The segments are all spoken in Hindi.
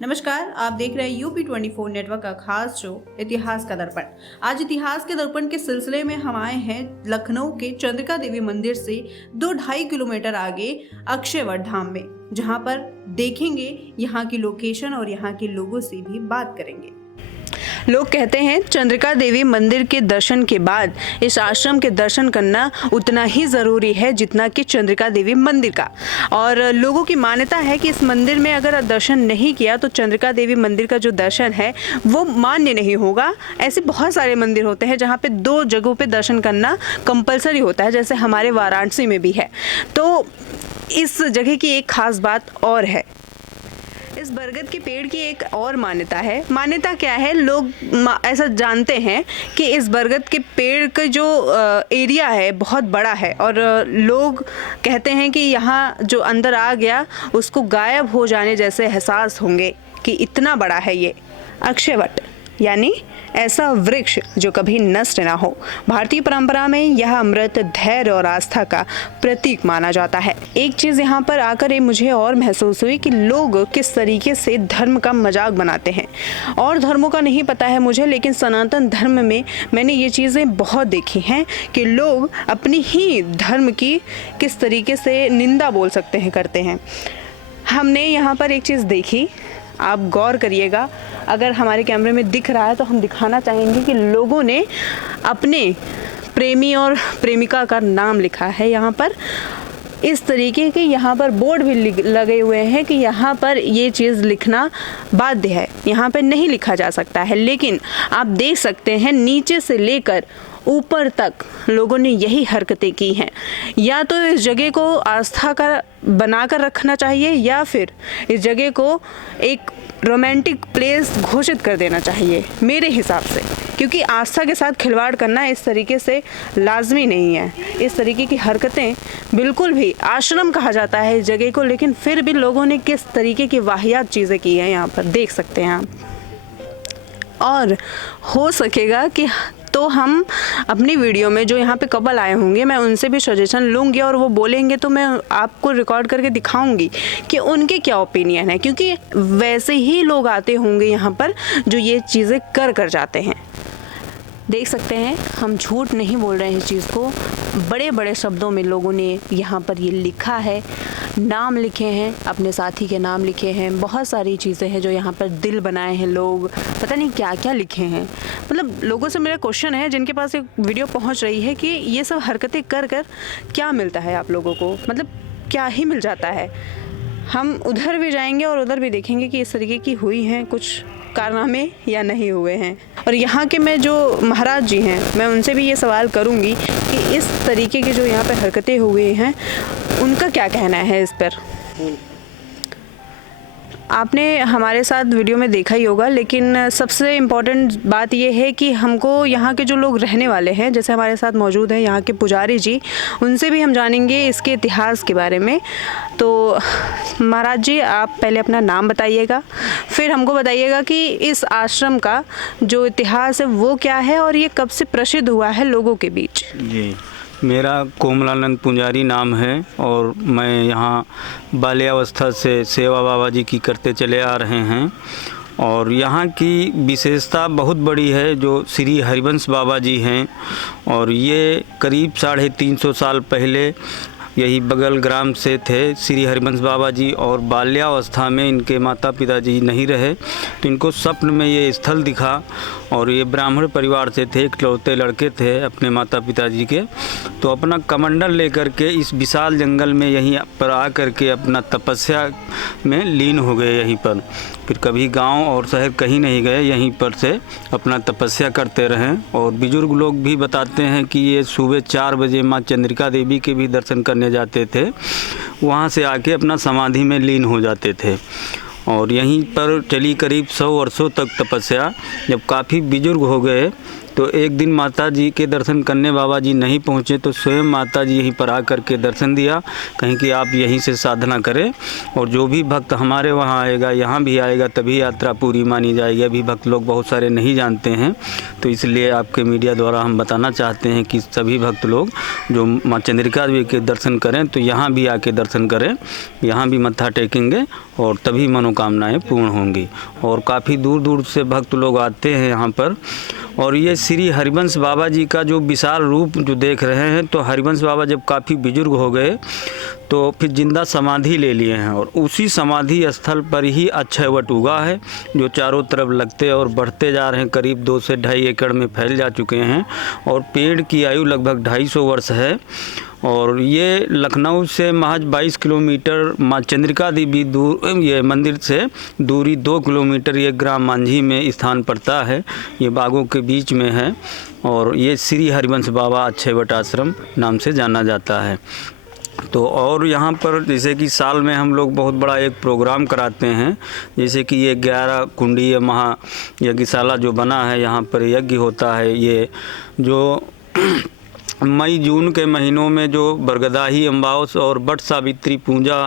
नमस्कार, आप देख रहे हैं यूपी 24 नेटवर्क का खास शो इतिहास का दर्पण। आज इतिहास के दर्पण के सिलसिले में हम आए हैं लखनऊ के चंद्रिका देवी मंदिर से 2-2.5 किलोमीटर आगे अक्षयवट धाम में, जहां पर देखेंगे यहाँ की लोकेशन और यहाँ के लोगों से भी बात करेंगे। लोग कहते हैं चंद्रिका देवी मंदिर के दर्शन के बाद इस आश्रम के दर्शन करना उतना ही ज़रूरी है जितना कि चंद्रिका देवी मंदिर का। और लोगों की मान्यता है कि इस मंदिर में अगर दर्शन नहीं किया तो चंद्रिका देवी मंदिर का जो दर्शन है वो मान्य नहीं होगा। ऐसे बहुत सारे मंदिर होते हैं जहाँ पे 2 जगहों पे दर्शन करना कंपलसरी होता है, जैसे हमारे वाराणसी में भी है। तो इस जगह की एक ख़ास बात और है। इस बरगद के पेड़ की एक और मान्यता है। मान्यता क्या है, लोग ऐसा जानते हैं कि इस बरगद के पेड़ का जो एरिया है बहुत बड़ा है और लोग कहते हैं कि यहाँ जो अंदर आ गया उसको गायब हो जाने जैसे एहसास होंगे कि इतना बड़ा है ये अक्षयवट, यानी ऐसा वृक्ष जो कभी नष्ट ना हो। भारतीय परंपरा में यह अमृत, धैर्य और आस्था का प्रतीक माना जाता है। एक चीज़ यहाँ पर आकर ये मुझे और महसूस हुई कि लोग किस तरीके से धर्म का मजाक बनाते हैं। और धर्मों का नहीं पता है मुझे, लेकिन सनातन धर्म में मैंने ये चीज़ें बहुत देखी हैं कि लोग अपनी ही धर्म की किस तरीके से निंदा बोल सकते हैं, करते हैं। हमने यहाँ पर एक चीज़ देखी, आप गौर करिएगा, अगर हमारे कैमरे में दिख रहा है तो हम दिखाना चाहेंगे कि लोगों ने अपने प्रेमी और प्रेमिका का नाम लिखा है यहाँ पर। इस तरीके के यहाँ पर बोर्ड भी लगे हुए हैं कि यहाँ पर ये चीज़ लिखना बाध्य है, यहाँ पर नहीं लिखा जा सकता है। लेकिन आप देख सकते हैं नीचे से लेकर ऊपर तक लोगों ने यही हरकतें की हैं। या तो इस जगह को आस्था का बनाकर रखना चाहिए या फिर इस जगह को एक रोमांटिक प्लेस घोषित कर देना चाहिए मेरे हिसाब से, क्योंकि आस्था के साथ खिलवाड़ करना इस तरीके से लाजमी नहीं है। इस तरीके की हरकतें बिल्कुल भी, आश्रम कहा जाता है इस जगह को, लेकिन फिर भी लोगों ने किस तरीके की वाहियात चीज़ें की हैं यहाँ पर देख सकते हैं आप। और हो सकेगा कि तो हम अपनी वीडियो में जो यहाँ पे कपल आए होंगे मैं उनसे भी सजेशन लूँगी और वो बोलेंगे तो मैं आपको रिकॉर्ड करके दिखाऊंगी कि उनके क्या ओपिनियन है, क्योंकि वैसे ही लोग आते होंगे यहाँ पर जो ये चीज़ें कर जाते हैं। देख सकते हैं हम झूठ नहीं बोल रहे हैं इस चीज़ को। बड़े बड़े शब्दों में लोगों ने यहाँ पर ये लिखा है, नाम लिखे हैं, अपने साथी के नाम लिखे हैं, बहुत सारी चीज़ें हैं जो यहाँ पर दिल बनाए हैं लोग, पता नहीं क्या क्या लिखे हैं। मतलब लोगों से मेरा क्वेश्चन है जिनके पास एक वीडियो पहुँच रही है कि ये सब हरकतें कर क्या मिलता है आप लोगों को, मतलब क्या ही मिल जाता है। हम उधर भी जाएंगे और उधर भी देखेंगे कि इस तरीके की हुई हैं कुछ कारनामे या नहीं हुए हैं। और यहाँ के मैं जो महाराज जी हैं मैं उनसे भी ये सवाल करूँगी कि इस तरीके की जो यहाँ पे हरकतें हुई हैं उनका क्या कहना है इस पर। आपने हमारे साथ वीडियो में देखा ही होगा, लेकिन सबसे इम्पॉर्टेंट बात यह है कि हमको यहाँ के जो लोग रहने वाले हैं, जैसे हमारे साथ मौजूद हैं यहाँ के पुजारी जी, उनसे भी हम जानेंगे इसके इतिहास के बारे में। तो महाराज जी, आप पहले अपना नाम बताइएगा, फिर हमको बताइएगा कि इस आश्रम का जो इतिहास है वो क्या है और ये कब से प्रसिद्ध हुआ है लोगों के बीच। जी, मेरा कोमलानंद पुजारी नाम है और मैं यहाँ बाल्यावस्था से सेवा बाबा जी की करते चले आ रहे हैं। और यहाँ की विशेषता बहुत बड़ी है जो श्री हरिवंश बाबा जी हैं, और ये करीब 350 साल पहले यही बगल ग्राम से थे श्री हरिवंश बाबा जी। और बाल्यावस्था में इनके माता पिता जी नहीं रहे तो इनको स्वप्न में ये स्थल दिखा, और ये ब्राह्मण परिवार से थे, इकलौते लड़के थे अपने माता पिता जी के। तो अपना कमंडल लेकर के इस विशाल जंगल में यहीं पर आ करके अपना तपस्या में लीन हो गए यहीं पर। फिर कभी गांव और शहर कहीं नहीं गए, यहीं पर से अपना तपस्या करते रहें। और बुजुर्ग लोग भी बताते हैं कि ये सुबह 4 बजे माँ चंद्रिका देवी के भी दर्शन करने जाते थे, वहाँ से आके अपना समाधि में लीन हो जाते थे। और यहीं पर चली करीब 100 वर्षों तक तपस्या। जब काफ़ी बुजुर्ग हो गए तो एक दिन माता जी के दर्शन करने बाबा जी नहीं पहुँचे तो स्वयं माता जी यहीं पर आकर के दर्शन दिया, कहीं कि आप यहीं से साधना करें और जो भी भक्त हमारे वहाँ आएगा, यहाँ भी आएगा, तभी यात्रा पूरी मानी जाएगी। अभी भक्त लोग बहुत सारे नहीं जानते हैं, तो इसलिए आपके मीडिया द्वारा हम बताना चाहते हैं कि सभी भक्त लोग जो माँ चंद्रिका देवी के दर्शन करें तो यहाँ भी आके दर्शन करें, यहाँ भी मत्था टेकेंगे और तभी मनोकामनाएं पूर्ण होंगी। और काफ़ी दूर दूर से भक्त लोग आते हैं यहाँ पर। और ये श्री हरिवंश बाबा जी का जो विशाल रूप जो देख रहे हैं, तो हरिवंश बाबा जब काफ़ी बुजुर्ग हो गए तो फिर जिंदा समाधि ले लिए हैं और उसी समाधि स्थल पर ही अक्षयवट उगा है जो चारों तरफ लगते और बढ़ते जा रहे हैं। करीब 2 से 2.5 एकड़ में फैल जा चुके हैं और पेड़ की आयु लगभग 250 वर्ष है। और ये लखनऊ से महज 22 किलोमीटर माँ चंद्रिका देवी दूर, ये मंदिर से दूरी 2 किलोमीटर ये ग्राम मांझी में स्थान पड़ता है। ये बागों के बीच में है और ये श्री हरिवंश बाबा अक्षयवट आश्रम नाम से जाना जाता है। तो और यहाँ पर जैसे कि साल में हम लोग बहुत बड़ा एक प्रोग्राम कराते हैं, जैसे कि ये 11 कुंडीय महा यज्ञशाला जो बना है, यहाँ पर यज्ञ होता है। ये जो मई जून के महीनों में जो बरगदाही अमावस और बट सावित्री पूजा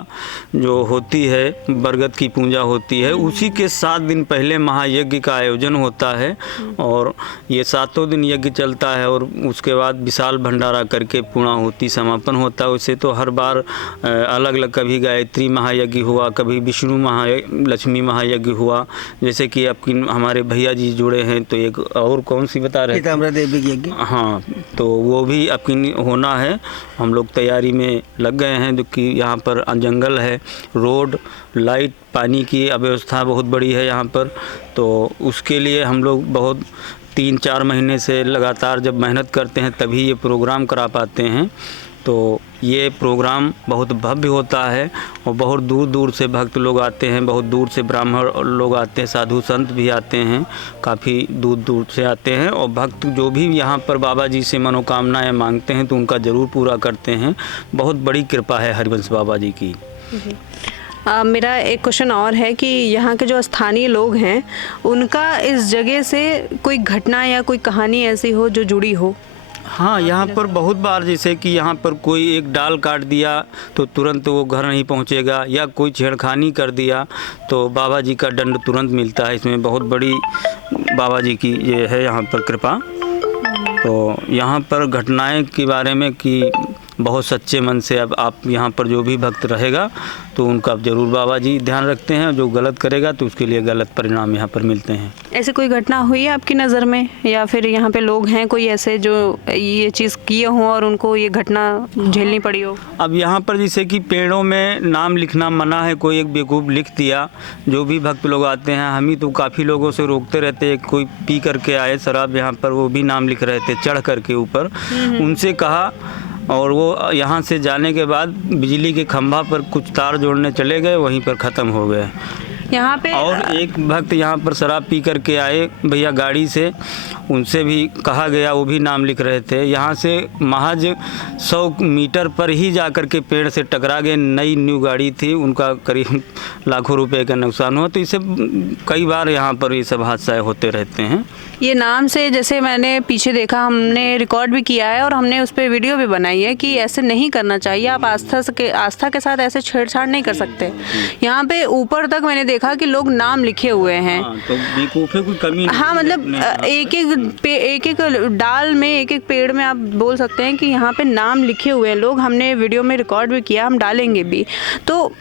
जो होती है, बरगद की पूजा होती है, उसी के 7 दिन पहले महायज्ञ का आयोजन होता है और ये 7 दिन यज्ञ चलता है और उसके बाद विशाल भंडारा करके पूर्णाहुति समापन होता है। वैसे तो हर बार अलग अलग, कभी गायत्री महायज्ञ हुआ, कभी विष्णु लक्ष्मी महायज्ञ हुआ। जैसे कि आपकी हमारे भैया जी जुड़े हैं तो एक और कौन सी बता रहे पीताम्बर देवी यज्ञ, हाँ, तो वो भी आपकी होना है। हम लोग तैयारी में लग गए हैं, जो कि यहाँ पर जंगल है, रोड, लाइट, पानी की अव्यवस्था बहुत बड़ी है यहाँ पर। तो उसके लिए हम लोग बहुत 3-4 महीने से लगातार जब मेहनत करते हैं तभी ये प्रोग्राम करा पाते हैं। तो ये प्रोग्राम बहुत भव्य होता है और बहुत दूर दूर से भक्त लोग आते हैं, बहुत दूर से ब्राह्मण लोग आते हैं, साधु संत भी आते हैं, काफ़ी दूर दूर से आते हैं। और भक्त जो भी यहाँ पर बाबा जी से मनोकामनाएं मांगते हैं तो उनका ज़रूर पूरा करते हैं। बहुत बड़ी कृपा है हरिवंश बाबा जी की। मेरा एक क्वेश्चन और है कि यहाँ के जो स्थानीय लोग हैं उनका इस जगह से कोई घटना या कोई कहानी ऐसी हो जो जुड़ी हो? हाँ, यहाँ पर बहुत बार जैसे कि यहाँ पर कोई एक डाल काट दिया तो तुरंत वो घर नहीं पहुँचेगा, या कोई छेड़खानी कर दिया तो बाबा जी का दंड तुरंत मिलता है। इसमें बहुत बड़ी बाबा जी की ये है यहाँ पर कृपा। तो यहाँ पर घटनाएं के बारे में कि बहुत सच्चे मन से अब आप यहाँ पर जो भी भक्त रहेगा तो उनका ज़रूर बाबा जी ध्यान रखते हैं, जो गलत करेगा तो उसके लिए गलत परिणाम यहाँ पर मिलते हैं। ऐसे कोई घटना हुई है आपकी नज़र में, या फिर यहाँ पे लोग हैं कोई ऐसे जो ये चीज़ किए हों और उनको ये घटना झेलनी पड़ी हो? अब यहाँ पर जैसे कि पेड़ों में नाम लिखना मना है, कोई एक बेवकूफ़ लिख दिया। जो भी भक्त लोग आते हैं, हम ही तो काफ़ी लोगों से रोकते रहते हैं। कोई पी करके आए शराब यहाँ पर, वो भी नाम लिख रहे थे चढ़ करके ऊपर, उनसे कहा और वो यहाँ से जाने के बाद बिजली के खंभा पर कुछ तार जोड़ने चले गए, वहीं पर ख़त्म हो गए यहाँ पे। और एक भक्त यहाँ पर शराब पी करके आए भैया गाड़ी से, उनसे भी कहा गया, वो भी नाम लिख रहे थे। यहाँ से महज 100 मीटर पर ही जा कर के पेड़ से टकरा गए। नई न्यू गाड़ी थी, उनका करीब लाखों रुपए का नुकसान हुआ। तो इससे कई बार यहाँ पर ये सब हादसे होते रहते हैं। ये नाम से, जैसे मैंने पीछे देखा, हमने रिकॉर्ड भी किया है और हमने उस पर वीडियो भी बनाई है कि ऐसे नहीं करना चाहिए। आप आस्था के साथ ऐसे छेड़छाड़ नहीं कर सकते। यहाँ पे ऊपर तक मैंने देखा कि लोग नाम लिखे हुए हैं। तो बेवकूफ़ी कोई कमी नहीं। हाँ, मतलब एक एक डाल में, एक एक पेड़ में आप बोल सकते हैं कि यहाँ पे नाम लिखे हुए हैं लोग। हमने वीडियो में रिकॉर्ड भी किया, हम डालेंगे भी। तो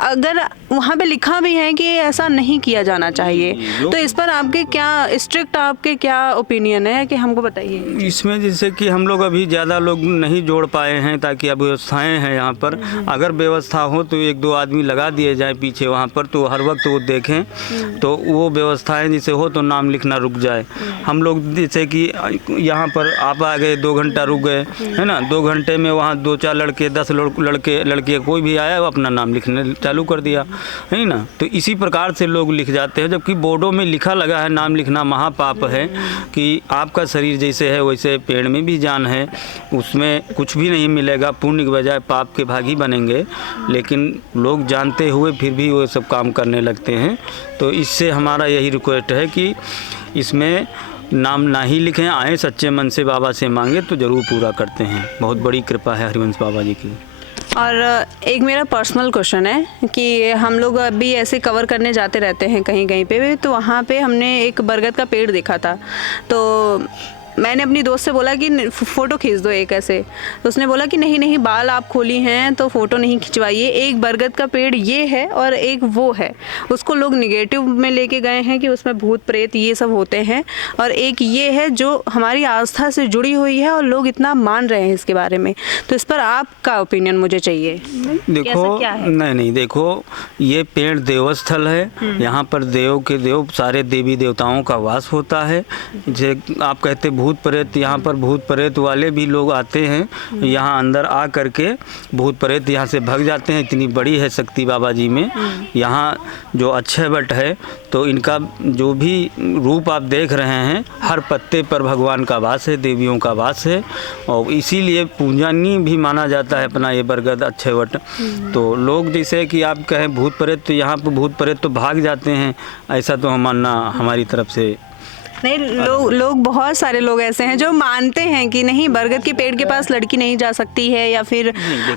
अगर वहाँ पे लिखा भी है कि ऐसा नहीं किया जाना चाहिए, तो इस पर आपके क्या स्ट्रिक्ट आपके क्या ओपिनियन है कि हमको बताइए? इसमें जैसे कि हम लोग अभी ज़्यादा लोग नहीं जोड़ पाए हैं, ताकि अब व्यवस्थाएं हैं यहाँ पर। अगर व्यवस्था हो तो 1-2 आदमी लगा दिए जाए पीछे वहाँ पर, तो हर वक्त वो देखें तो वो व्यवस्थाएं जैसे हो तो नाम लिखना रुक जाए। हम लोग जैसे कि यहाँ पर आप आ गए, 2 घंटा रुक गए, है ना, 2 घंटे में वहाँ 2-4 लड़के, 10 लड़के कोई भी आया वो अपना नाम लिखने चालू कर दिया, है ना। तो इसी प्रकार से लोग लिख जाते हैं, जबकि बोर्डों में लिखा लगा है नाम लिखना महापाप है, कि आपका शरीर जैसे है वैसे पेड़ में भी जान है, उसमें कुछ भी नहीं मिलेगा, पुण्य के बजाय पाप के भागी बनेंगे। लेकिन लोग जानते हुए फिर भी वो सब काम करने लगते हैं। तो इससे हमारा यही रिक्वेस्ट है कि इसमें नाम ना ही लिखें, आए सच्चे मन से बाबा से मांगे तो ज़रूर पूरा करते हैं। बहुत बड़ी कृपा है हरिवंश बाबा जी की। और एक मेरा पर्सनल क्वेश्चन है कि हम लोग अभी ऐसे कवर करने जाते रहते हैं कहीं कहीं पे, तो वहाँ पे हमने एक बरगद का पेड़ देखा था। तो मैंने अपनी दोस्त से बोला कि फ़ोटो खींच दो एक ऐसे, तो उसने बोला कि नहीं नहीं, बाल आप खोली हैं तो फ़ोटो नहीं खिंचवाइए। एक बरगद का पेड़ ये है और एक वो है, उसको लोग निगेटिव में लेके गए हैं कि उसमें भूत प्रेत ये सब होते हैं, और एक ये है जो हमारी आस्था से जुड़ी हुई है और लोग इतना मान रहे हैं इसके बारे में। तो इस पर आपका ओपिनियन मुझे चाहिए। देखो, क्या है? नहीं, देखो, ये पेड़ देवस्थल है। यहाँ पर देव के देव सारे देवी देवताओं का वास होता है। जैसे आप कहते भूत प्रेत, यहाँ पर भूत प्रेत वाले भी लोग आते हैं। यहाँ अंदर आ करके भूत प्रेत यहाँ से भाग जाते हैं। इतनी बड़ी है शक्ति बाबा जी में। यहाँ जो अक्षय वट है, तो इनका जो भी रूप आप देख रहे हैं, हर पत्ते पर भगवान का वास है, देवियों का वास है, और इसीलिए पूजनीय भी माना जाता है अपना ये बरगद अक्षय वट। तो लोग जैसे कि आप कहें भूत प्रेत, तो यहाँ पर भूत प्रेत तो भाग जाते हैं, ऐसा तो हम मानना हमारी तरफ से नहीं। लोग बहुत सारे लोग ऐसे हैं जो मानते हैं कि नहीं, बरगद के पेड़ के पास लड़की नहीं जा सकती है, या फिर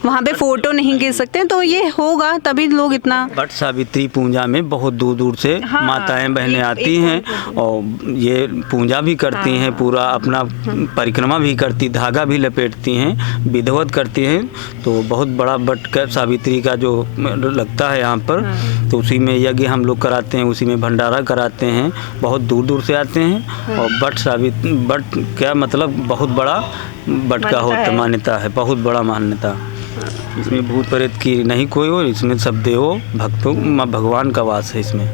वहाँ पे फोटो नहीं खींच सकते। तो ये होगा तभी लोग इतना। वट सावित्री पूजा में बहुत दूर दूर से माताएं बहनें आती हैं और ये पूजा भी करती हैं, पूरा अपना परिक्रमा भी करती, धागा भी लपेटती हैं, विधिवत करती हैं। तो बहुत बड़ा वट का सावित्री का जो लगता है यहाँ पर, तो उसी में यज्ञ हम लोग कराते हैं, उसी में भंडारा कराते हैं। बहुत दूर दूर से आते हैं। और वट क्या मतलब बहुत बड़ा वट का होता मान्यता है, बहुत बड़ा मान्यता। इसमें भूत प्रेत की नहीं कोई हो, इसमें सब देवों भक्तों भगवान का वास है इसमें।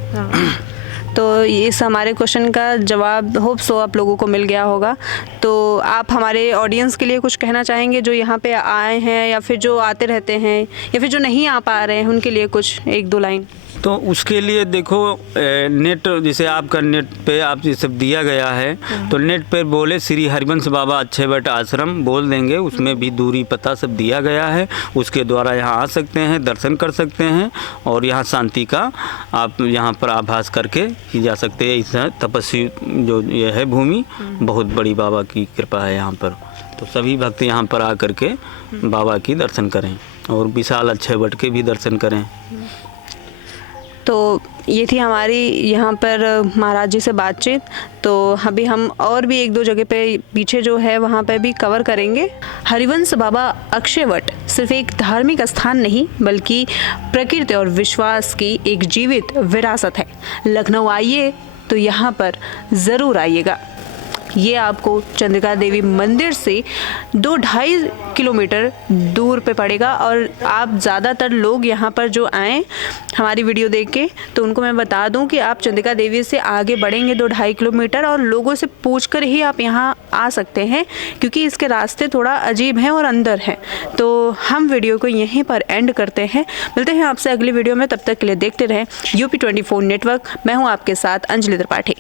तो इस हमारे क्वेश्चन का जवाब होप सो आप लोगों को मिल गया होगा। तो आप हमारे ऑडियंस के लिए कुछ कहना चाहेंगे जो यहाँ पे आए हैं, या फिर जो आते रहते हैं, या फिर जो नहीं आ पा रहे हैं, उनके लिए कुछ एक दो लाइन? तो उसके लिए देखो, नेट जैसे आपका नेट पे आप ये सब दिया गया है, तो नेट पे बोले श्री हरिवंश बाबा अक्षय वट आश्रम बोल देंगे, उसमें भी दूरी पता सब दिया गया है। उसके द्वारा यहाँ आ सकते हैं, दर्शन कर सकते हैं, और यहाँ शांति का आप यहाँ पर आभास करके की जा सकते हैं। इस तपस्वी जो ये है भूमि, बहुत बड़ी बाबा की कृपा है यहाँ पर। तो सभी भक्त यहाँ पर आ करके बाबा की दर्शन करें और विशाल अक्षय वट के भी दर्शन करें। तो ये थी हमारी यहाँ पर महाराज जी से बातचीत। तो अभी हम और भी एक दो जगह पे पीछे जो है वहाँ पे भी कवर करेंगे। हरिवंश बाबा अक्षय वट सिर्फ एक धार्मिक स्थान नहीं, बल्कि प्रकृति और विश्वास की एक जीवित विरासत है। लखनऊ आइए तो यहाँ पर ज़रूर आइएगा। ये आपको चंद्रिका देवी मंदिर से 2-2.5 किलोमीटर दूर पे पड़ेगा। और आप ज़्यादातर लोग यहाँ पर जो आएँ हमारी वीडियो देख के, तो उनको मैं बता दूं कि आप चंद्रिका देवी से आगे बढ़ेंगे 2-2.5 किलोमीटर, और लोगों से पूछकर ही आप यहाँ आ सकते हैं, क्योंकि इसके रास्ते थोड़ा अजीब हैं और अंदर हैं। तो हम वीडियो को यहीं पर एंड करते हैं। मिलते हैं आपसे अगली वीडियो में, तब तक के लिए देखते रहें UP24 नेटवर्क। मैं हूँ आपके साथ अंजलि त्रिपाठी।